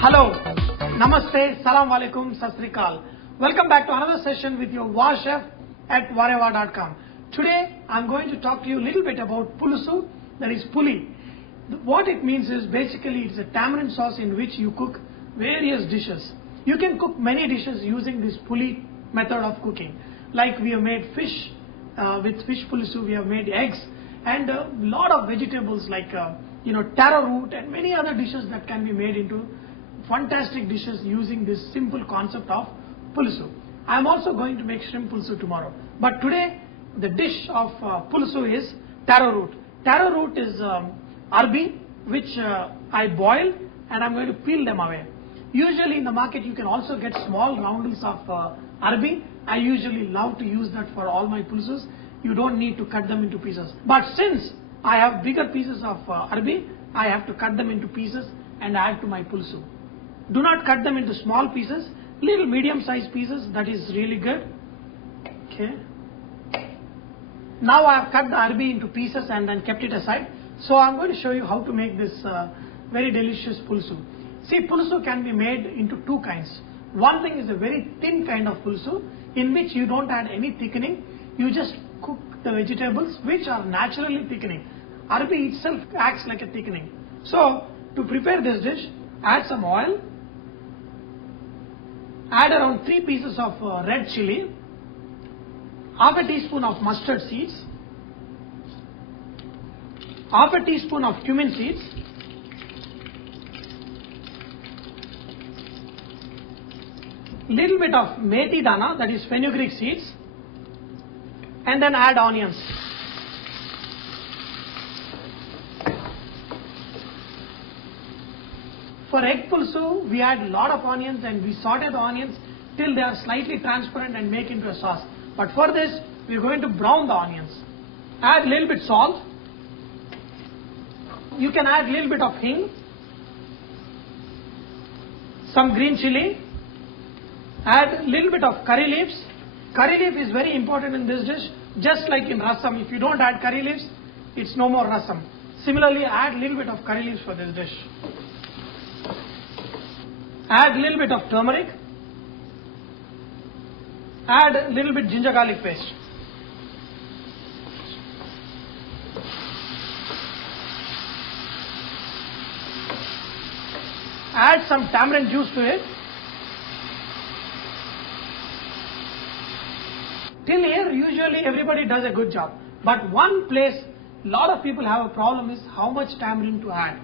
Hello, Namaste, Salam Alaikum, Sat Sri Akal. Welcome back to another session with your VahChef at VahRehVah.com. Today I am going to talk to you a little bit about Pulusu, that is Puli. What it means is basically it's a tamarind sauce in which you cook various dishes. You can cook many dishes using this Puli method of cooking. Like we have made fish with fish Pulusu, we have made eggs and a lot of vegetables like taro root and many other dishes that can be made into fantastic dishes using this simple concept of Pulusu. I am also going to make shrimp Pulusu tomorrow. But today the dish of Pulusu is taro root. Taro root is Arbi which I boil and I am going to peel them away. Usually in the market you can also get small roundels of Arbi. I usually love to use that for all my Pulusus. You don't need to cut them into pieces. But since I have bigger pieces of Arbi, I have to cut them into pieces and add to my Pulusu. Do not cut them into small pieces, little medium sized pieces, that is really good. Okay. Now I have cut the Arbi into pieces and then kept it aside. So I am going to show you how to make this very delicious Pulusu. See, Pulusu can be made into two kinds. One thing is a very thin kind of Pulusu in which you don't add any thickening. You just cook the vegetables which are naturally thickening. Arbi itself acts like a thickening. So to prepare this dish, add some oil. Add around 3 pieces of red chilli, half a teaspoon of mustard seeds, half a teaspoon of cumin seeds, little bit of methi dana, that is fenugreek seeds, and then add onions. For egg Pulusu, we add a lot of onions and we saute the onions till they are slightly transparent and make into a sauce. But for this, we are going to brown the onions. Add a little bit salt. You can add a little bit of hing, some green chilli, add a little bit of curry leaves. Curry leaf is very important in this dish, just like in rasam. If you don't add curry leaves, it's no more rasam. Similarly, add a little bit of curry leaves for this dish. Add a little bit of turmeric. Add a little bit ginger garlic paste. Add some tamarind juice to it. Till here, usually everybody does a good job. But one place a lot of people have a problem is how much tamarind to add.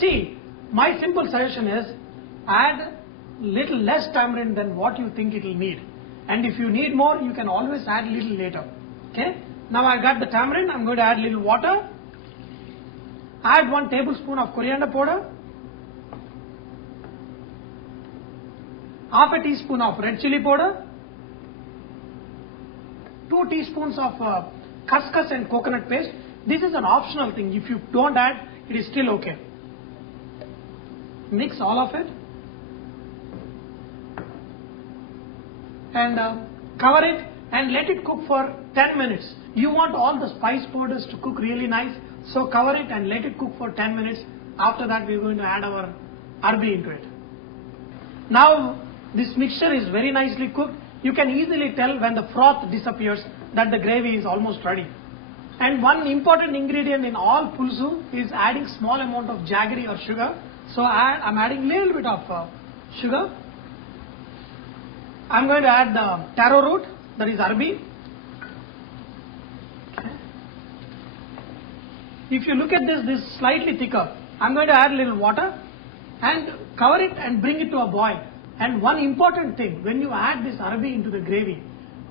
See, my simple suggestion is add little less tamarind than what you think it will need. And if you need more, you can always add little later. Okay. Now I got the tamarind. I am going to add little water. Add 1 tablespoon of coriander powder. Half a teaspoon of red chilli powder. 2 teaspoons of khaskhas and coconut paste. This is an optional thing. If you don't add, it is still okay. Mix all of it. And cover it and let it cook for 10 minutes. You want all the spice powders to cook really nice, so cover it and let it cook for 10 minutes. After that, we are going to add our Arbi into it. Now this mixture is very nicely cooked. You can easily tell when the froth disappears that the gravy is almost ready. And one important ingredient in all Pulusu is adding small amount of jaggery or sugar. So I am adding little bit of sugar. I am going to add the taro root, that is Arbi. Okay. If you look at this is slightly thicker. I am going to add a little water and cover it and bring it to a boil. And one important thing, when you add this Arbi into the gravy,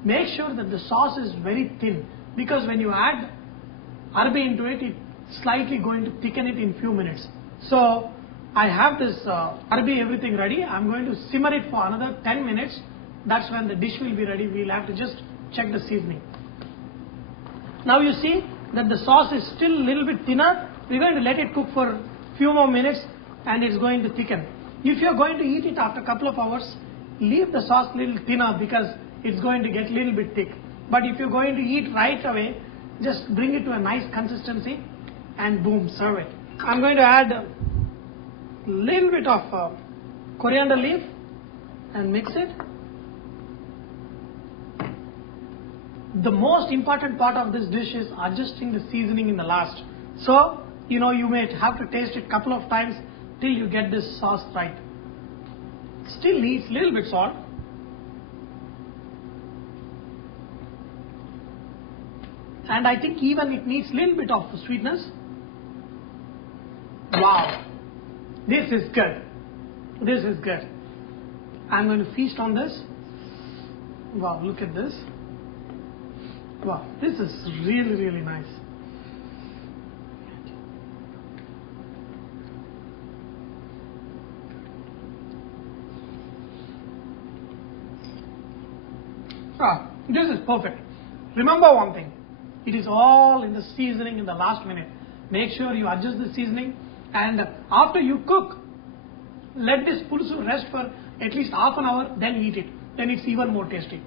make sure that the sauce is very thin, because when you add Arbi into it, it's slightly going to thicken it in few minutes. So I have this Arbi everything ready. I am going to simmer it for another 10 minutes. That's when the dish will be ready. We will have to just check the seasoning. Now you see that the sauce is still a little bit thinner. We are going to let it cook for a few more minutes and it's going to thicken. If you are going to eat it after a couple of hours, leave the sauce a little thinner because it's going to get a little bit thick. But if you are going to eat right away, just bring it to a nice consistency and boom, serve it. I'm going to add a little bit of coriander leaf and mix it. The most important part of this dish is adjusting the seasoning in the last. So, you may have to taste it a couple of times till you get this sauce right. Still needs a little bit salt. And I think even it needs a little bit of sweetness. Wow, this is good. This is good. I'm going to feast on this. Wow, look at this. Wow, this is really, really nice. This is perfect. Remember one thing, it is all in the seasoning in the last minute. Make sure you adjust the seasoning, and after you cook, let this pulusu rest for at least half an hour, then eat it. Then it's even more tasty.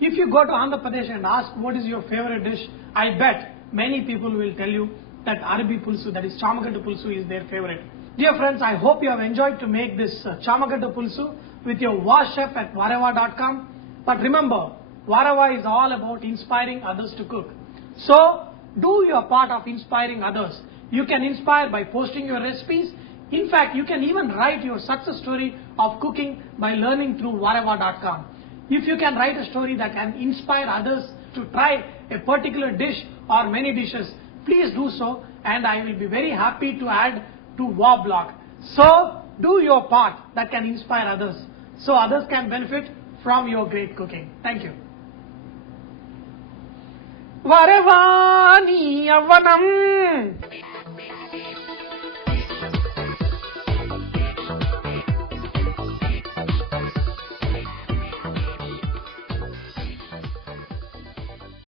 If you go to Andhra Pradesh and ask what is your favorite dish, I bet many people will tell you that Arbi Pulusu, that is Chamagadda Pulusu, is their favorite. Dear friends, I hope you have enjoyed to make this Chamagadda Pulusu with your VahChef at VahRehVah.com. But remember, VahRehVah is all about inspiring others to cook. So, do your part of inspiring others. You can inspire by posting your recipes. In fact, you can even write your success story of cooking by learning through VahRehVah.com. If you can write a story that can inspire others to try a particular dish or many dishes, please do so, and I will be very happy to add to Vah blog. So, do your part that can inspire others, so others can benefit from your great cooking. Thank you. VahRehVah ni avanam.